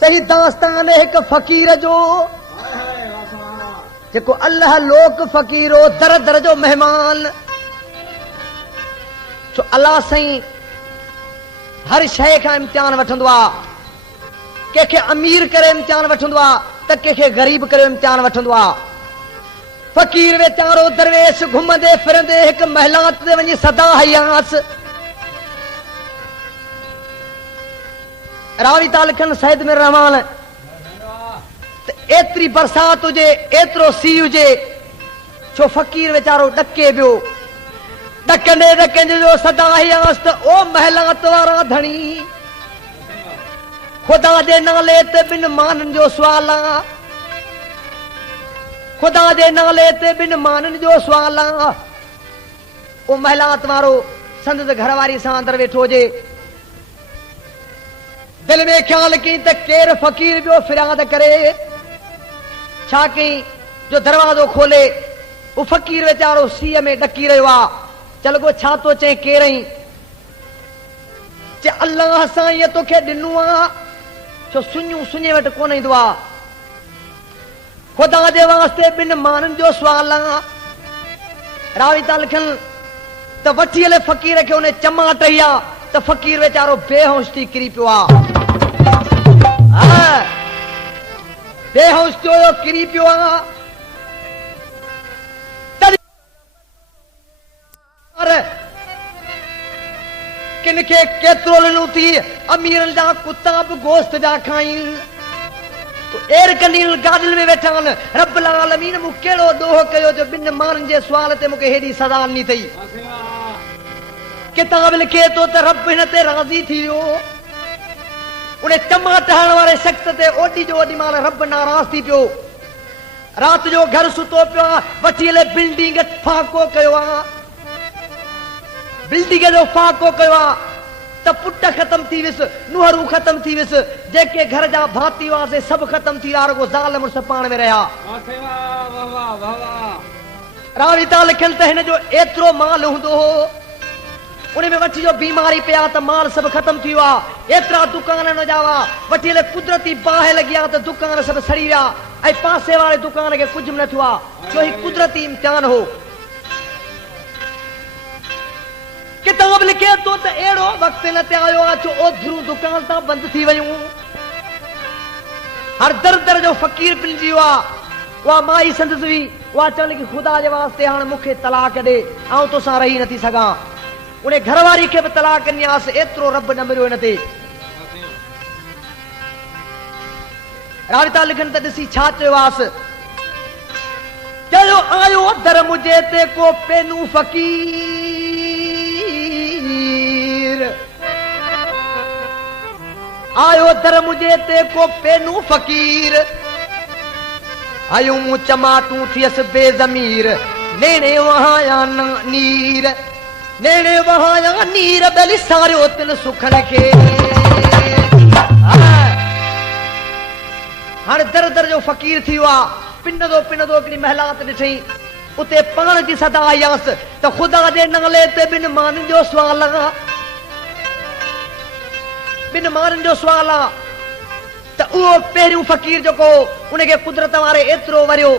सही दास्तान है एक फकीर जो जेको अल्लाह लोक फकीरो दर दर जो मेहमान छो अल्लाह साईं हर शइ खां इम्तिहान वठंदो आहे कंहिंखे अमीर करे इम्तिहान वठंदो आहे त कंहिंखे ग़रीब करे इम्तिहान वठंदो आहे फकीर वेचारो दरवेश घुमंदे फिरंदे हिकु महिलात ते वञी सदा हयास रावी था लिखनि सैद में रहमान एतरी बरसात हुजे एतिरो सीउ हुजे छो फकीर वेचारो ॾके पियो ॾकंदे ॾकंदे जो सदा हयास त ओ महिलात वारा धणी खुदा जे नाले ते ॿिन माननि जो सुवाल आहे खुदा जे नाले ते ॿिन माननि जो सुवाल आहे ओ महिलात वारो संदसि घरवारी सां अंदरि वेठो हुजे दिल में ख्याल कई त केर फकीर पियो फिरियाद करे छा कई जो दरवाजो खोले वो फकीर वेचारो सीअ में ॾकी रहियो आहे चल गो छा तो चई केरई चे अल्लाह सां इहो तोखे ॾिनो आहे छो सुञू सुञे वटि कोन ईंदो आहे खुदा जे वास्ते ॿिन माननि जो सुवाल आहे रावी था लिखनि त वठी हले फकीर खे उन चमा टही आहे त फकीर वेचारो बेहोश थी किरी पियो आहे बेहोश थियो किरी पियो आहे किन खे केतिरो ॾिनो थी अमीरनि जा कुता बि गोश्त जा खाइनि एर कंदील गाॾियुनि में वेठा आहिनि रब्बुल आलमीन मूं कहिड़ो ॾोह कयो जो ॿिन माण्हुनि जे सुवाल ते मूंखे हेॾी सज़ा ॾिनी अथई किताब लिखे थो त रब हिन ते राज़ी थी वियो उन चमा टहण वारे शख़्स ते ओॾी जो ओॾी महिल रब नाराज़ थी पियो राति जो घर सुतो पियो आहे वठी हले बिल्डिंग फाको कयो आहे बिल्डिंग जो फाको कयो आहे त पुट ख़तम थी वियुसि नुहरूं ख़तम थी वियुसि जेके घर जा भाती हुआसीं सभु ख़तम थी विया रुगो ज़ाल मुड़ुस पाण में रहिया रावी था लिखनि त हिन जो एतिरो माल हूंदो हो उन में वठी जो बीमारी पिया त माल सभु ख़तम थी वियो आहे एतिरा दुकान न जा हुआ वठी हले कुदरती बाहि लॻी आहे त दुकान सभु सड़ी विया ऐं पासे वारे दुकान खे कुझु न थियो आहे छो ही कुदरती इम्तिहान हो किताब लिखे तो त अहिड़ो वक़्तु न ते आयो आहे छो ओधरूं दुकान तां बंदि थी वियूं हर दर दर जो फ़क़ीर पिलिजी वियो आहे उहा माई संदसि हुई उहा चवनि की ख़ुदा जे वास्ते हाणे मूंखे तलाक ॾे ऐं तोसां रही नथी सघां उन घरवारी खे बि तलाक ॾिनासि एतिरो रब न मिलियो हिन ते रावी था लिखनि त ॾिसी छा चयोवासि चयो आयो दर मुंहिंजे ते को पेनू फ़क़ीर आयो दर मुझे ते को पेनू फकीर आयो मूं चमाटू थियस बेज़मीर नेणे वहाया नीर नेणे वहाया नीर बेली सारियो तिल सुखन के हाणे दर दर जो फकीर थी वियो पिनदो हिकिड़ी महिलात ॾिठई उते पाण जी सदा आयासि त ख़ुदा जे नाले ते ॿिन माण्हुनि जो सुवाल आहे ॿिन माण्हुनि जो सुवाल आहे त उहो पहिरियों फ़क़ीर जेको उनखे कुदरत वारे एतिरो वरियो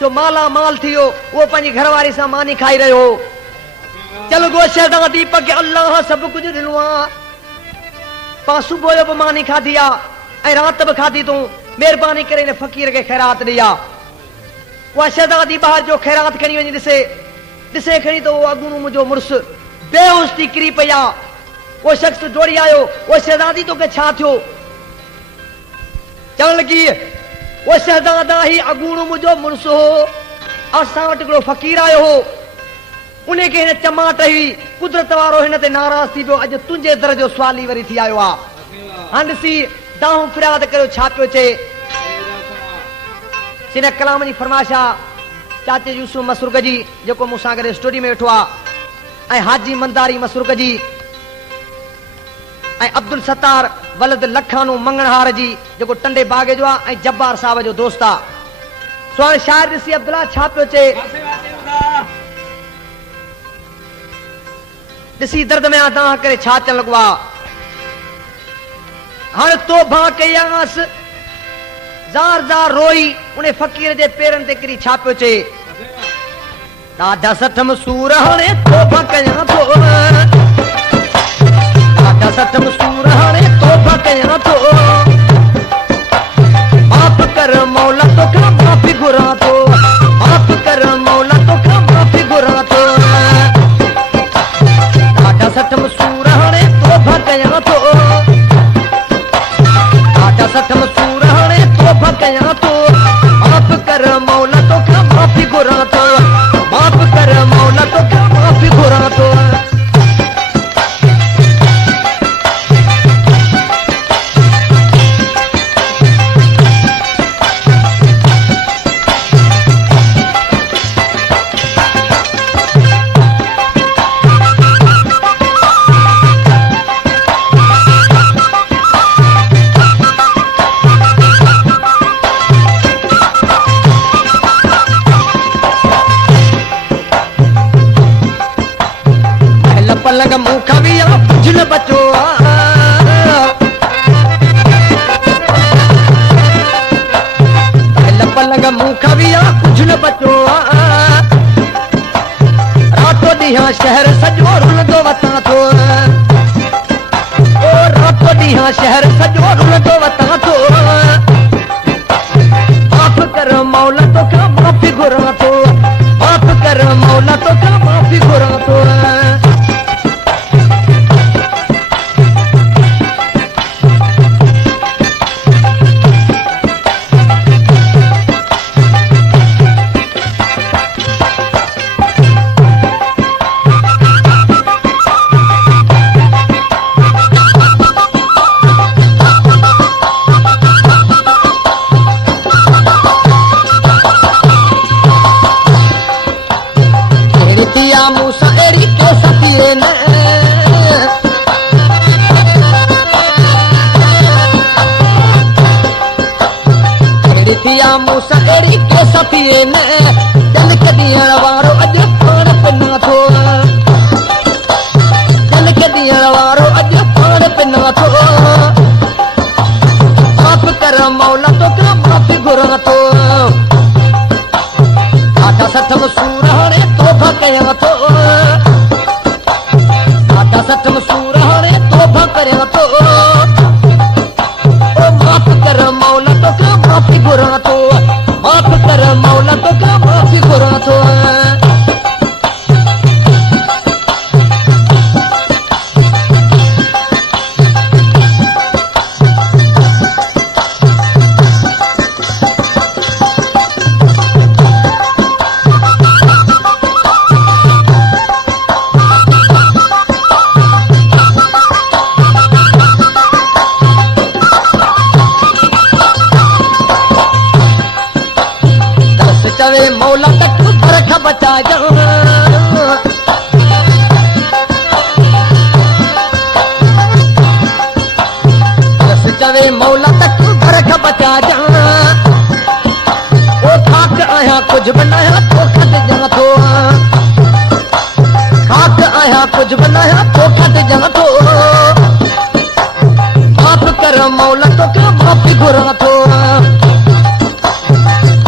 जो माला माल थी वियो उहो पंहिंजी घरवारी सां मानी खाई रहियो हो चल गो शहज़ादी पग अल्लाह सभु कुझु ॾिनो आहे पाण सुबुह जो बि मानी खाधी आहे ऐं राति बि खाधी तूं महिरबानी करे हिन फ़क़ीर खे ख़ैरात ॾेई आहे उहा शहज़ादी ॿाहिरि जो ख़ैरात खणी वञी ॾिसे खणी त उहो अॻूणो मुंहिंजो मुड़ुसु बेहोश थी किरी पई आहे वो शख्स दौड़ी आयो वो शहजादी तोखे छा थियो चवण लॻी वो शहजादा ही अॻूणो मुंहिंजो मुड़ुसु हो असां वटि हिकिड़ो फ़क़ीर आयो हो उनखे हिन चमा टही कुदरत वारो हिन ते नाराज़ थी पियो अॼु तुंहिंजे दर जो सुवाली वरी थी आयो आहे हाणे ॾिसी दाहूं फिरियाद करियो छा पियो चए हिन कलाम जी फरमाइश आहे चाचे यूसुफ मसरूक जी जेको मूंसां गॾु स्टूडियो में वेठो आहे ऐं हाजी मंदारी मसरूक जी ऐं अब्दुल सत्तार वलद लखानू मंगणहार जी जेको टंडे बाग जो आहे ऐं जब्बार साहब जो दोस्त आहे सो हाणे शाइर ॾिसी अब्दुल्ला छा पियो चए ॾिसी दर्द में तव्हां करे छा चवण लॻो आहे हण तोबा कयांस ज़ार ज़ार रोई उन्हें फकीर जे पेरन ते किरी छा पियो चए ॾाढा सठम सूर हाणे तोबा कयां थो ॾाढा सठम सूर हाणे तोबा कयां थो माफ़ कर मौला तोखां माफ़ी घुरां थो माफ़ कर मौला तोखां माफ़ी घुरां थो ॾाढा सठम सूर हाणे तोबा कयां थो ॾाढा सठम सूर हाणे तोबा कयां थो माफ़ कर मौला तोखां माफ़ी घुरां थो माफ़ कर मौला तोखां माफ़ी घुरां थो पलंग मुंह खविया पुजल बचो पलंग मुंह खविया पुजल बचो रातो ॾींहं शहर सॼो रुलंदो वतां थो ओ रातो ॾींहं शहर सॼो रुलंदो वतां थो माफ़ कर मौला तोखां माफ़ी घुरां थो माफ़ कर मौला तोखां माफ़ी घुरां थो मूसा एड़ी के सतिए न एड़ी थिया मूसा एड़ी के सतिए न दिल के ॾियण वारो अॼु पाण पिना थो दिल के ॾियण वारो अॼु पाण पिना थो माफ़ कर मौला तोखां माफ़ी घुरां थो ॾाढा सठम सूर हाणे तोबा कयां थो ॾाढा सठम सूर हाणे तोबा कयां थो ओ माफ़ कर मौला तोखां माफ़ी घुरां थो माफ़ कर मौला तोखां माफ़ी घुरां थो चवे मौला तक फर्क बचा जाओ चवे मौला तक फर्क बचा जा ओ खाक आया कुछ बनाया तो खत जा थो खाक आया कुछ बनाया तो खत जा थो माफ़ कर मौला तोखां माफ़ी घुरां थो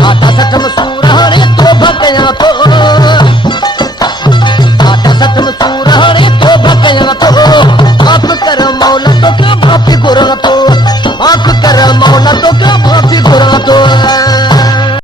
ॾाढा सठम सूर हाणे तोबा कयां थो ॾाढा सठम सूर हाणे तोबा कयां थो माफ़ कर मौला तोखां माफ़ी घुरां थो माफ़ कर मौला तोखां